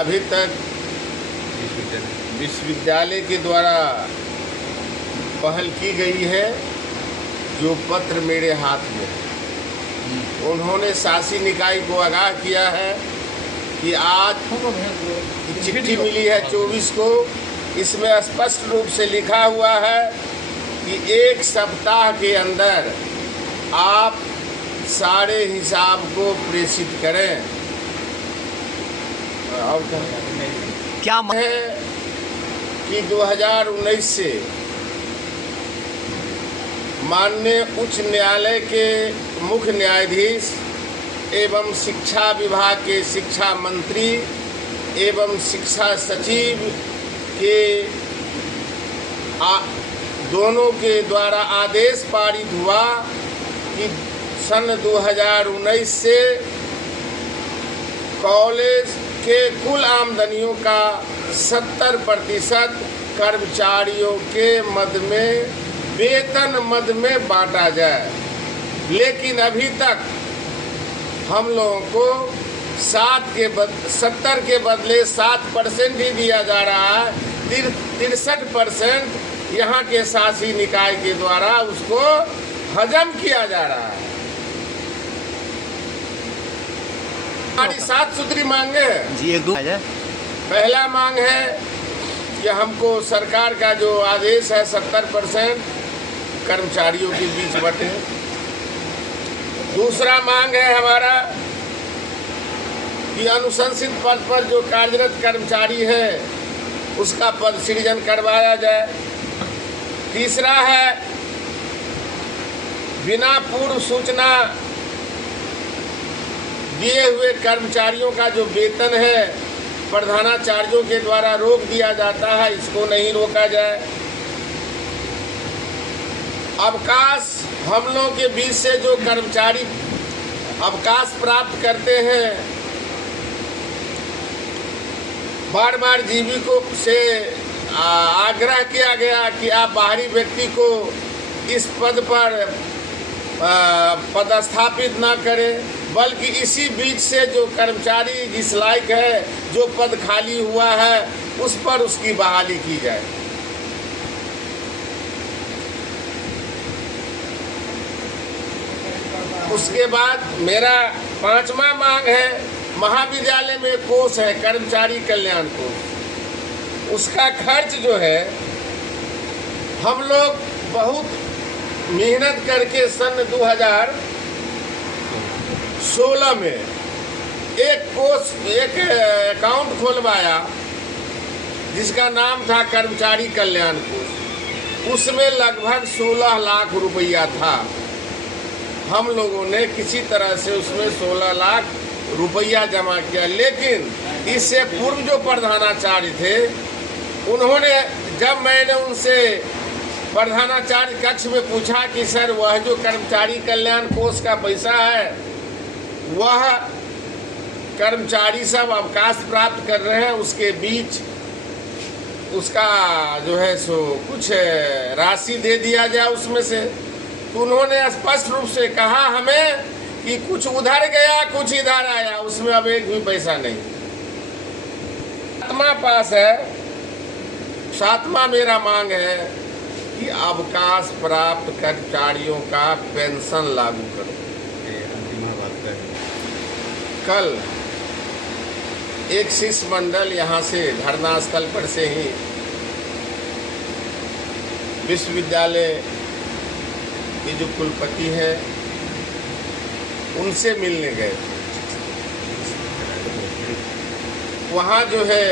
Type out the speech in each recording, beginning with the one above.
अभी तक विश्वविद्यालय के द्वारा पहल की गई है, जो पत्र मेरे हाथ में है, उन्होंने शासी निकाय को आगाह किया है कि आज चिट्ठी मिली है 24 को, इसमें स्पष्ट रूप से लिखा हुआ है कि 1 सप्ताह के अंदर आप सारे हिसाब को प्रेषित करें। और क्या है कि 2019 से माननीय उच्च न्यायालय के मुख्य न्यायाधीश एवं शिक्षा विभाग के शिक्षा मंत्री एवं शिक्षा सचिव के दोनों के द्वारा आदेश पारित हुआ कि सन 2019 से कॉलेज के कुल आमदनियों का 70% कर्मचारियों के मद में वेतन मद में बांटा जाए। लेकिन अभी तक हम लोगों को 70 के बदले 7% ही दिया जा रहा है। 63% यहाँ के शासी निकाय के द्वारा उसको हजम किया जा रहा है। हमारी 7 सूत्री मांगे हैं जी, एक दो पहला मांग है कि हमको सरकार का जो आदेश है 70% कर्मचारियों के बीच बटे। दूसरा मांग है हमारा कि अनुशंसित पद पर जो कार्यरत कर्मचारी है उसका पद सृजन करवाया जाए। तीसरा है बिना पूर्व सूचना दिए हुए कर्मचारियों का जो वेतन है प्रधानाचार्यों के द्वारा रोक दिया जाता है, इसको नहीं रोका जाए। अवकाश हम लोगों के बीच से जो कर्मचारी अवकाश प्राप्त करते हैं, बार बार जीवी को से आग्रह किया गया कि आप बाहरी व्यक्ति को इस पद पर पदस्थापित ना करें, बल्कि इसी बीच से जो कर्मचारी जिस लायक है, जो पद खाली हुआ है, उस पर उसकी बहाली की जाए। उसके बाद मेरा 5वां मांग है, महाविद्यालय में कोष है कर्मचारी कल्याण कोष, उसका खर्च जो है हम लोग बहुत मेहनत करके सन 2016 में एक अकाउंट खोलवाया जिसका नाम था कर्मचारी कल्याण कोष। उसमें लगभग 16 लाख रुपया था। हम लोगों ने किसी तरह से उसमें 16 लाख रुपया जमा किया, लेकिन इससे पूर्व जो प्रधानाचार्य थे उन्होंने, जब मैंने उनसे प्रधानाचार्य कक्ष में पूछा कि सर वह जो कर्मचारी कल्याण कोष का पैसा है वह कर्मचारी सब अवकाश प्राप्त कर रहे हैं, उसके बीच उसका जो है सो कुछ राशि दे दिया जाए उसमें से। तो उन्होंने स्पष्ट रूप से कहा हमें कि कुछ उधर गया कुछ इधर आया, उसमें अब एक भी पैसा नहीं। 7वां पास है, 7वां मेरा मांग है कि अवकाश प्राप्त कर्मचारियों का पेंशन लागू करो। कल एक शिष्टमंडल यहाँ से धरना स्थल पर से ही विश्वविद्यालय के जो कुलपति है उनसे मिलने गए। वहाँ जो है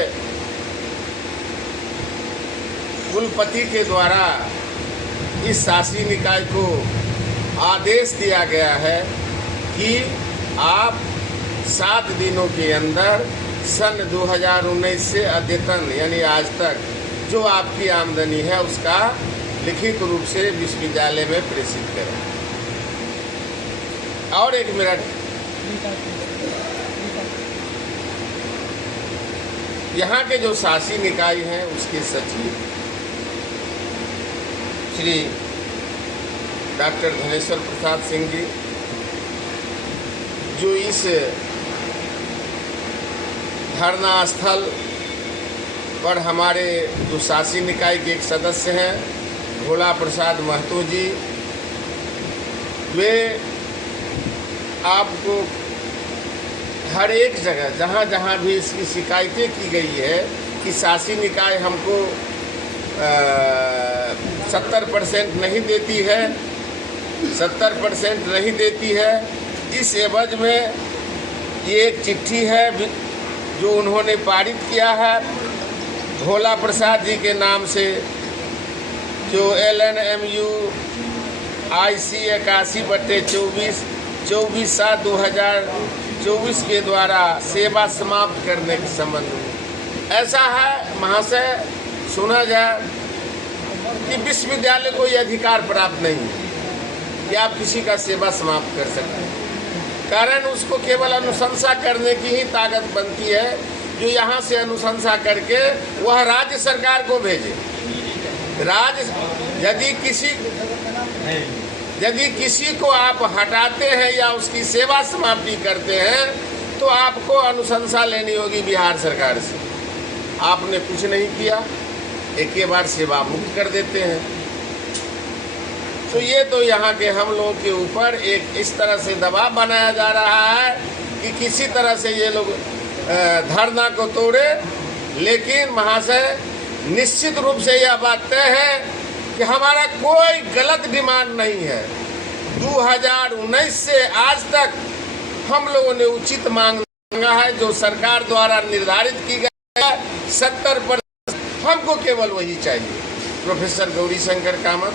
कुलपति के द्वारा इस शासी निकाय को आदेश दिया गया है कि आप 7 दिनों के अंदर सन 2019 से अद्यतन यानी आज तक जो आपकी आमदनी है उसका लिखित रूप से विश्वविद्यालय में प्रेषित करें। और एक मिनट, यहाँ के जो शासी निकाय हैं उसके सचिव श्री डॉक्टर धनेश्वर प्रसाद सिंह जी, जो इस धरना स्थल पर हमारे जो शासी निकाय के एक सदस्य हैं भोला प्रसाद महतो जी, वे आपको हर एक जगह जहाँ जहाँ भी इसकी शिकायतें की गई है कि शासी निकाय हमको 70% नहीं देती है, 70% नहीं देती है, इस एवज में ये एक चिट्ठी है जो उन्होंने पारित किया है भोला प्रसाद जी के नाम से, जो LNMU IC 81/24 24/7/2024 के द्वारा सेवा समाप्त करने के संबंध में। ऐसा है महाशय, सुना जाए कि विश्वविद्यालय को यह अधिकार प्राप्त नहीं है कि आप किसी का सेवा समाप्त कर सकते हैं। कारण उसको केवल अनुशंसा करने की ही ताकत बनती है, जो यहाँ से अनुशंसा करके वह राज्य सरकार को भेजे। यदि किसी को आप हटाते हैं या उसकी सेवा समाप्ति करते हैं तो आपको अनुशंसा लेनी होगी बिहार सरकार से। आपने कुछ नहीं किया, एक ही बार सेवा मुक्त कर देते हैं। तो ये तो यहाँ के हम लोगों के ऊपर एक इस तरह से दबाव बनाया जा रहा है कि किसी तरह से ये लोग धरना को तोड़े। लेकिन महाशय निश्चित रूप से यह बात तय है कि हमारा कोई गलत डिमांड नहीं है। 2019 से आज तक हम लोगों ने उचित मांग मांगा है, जो सरकार द्वारा निर्धारित की गई है 70%, हमको केवल वही चाहिए। प्रोफेसर गौरी शंकर कामत।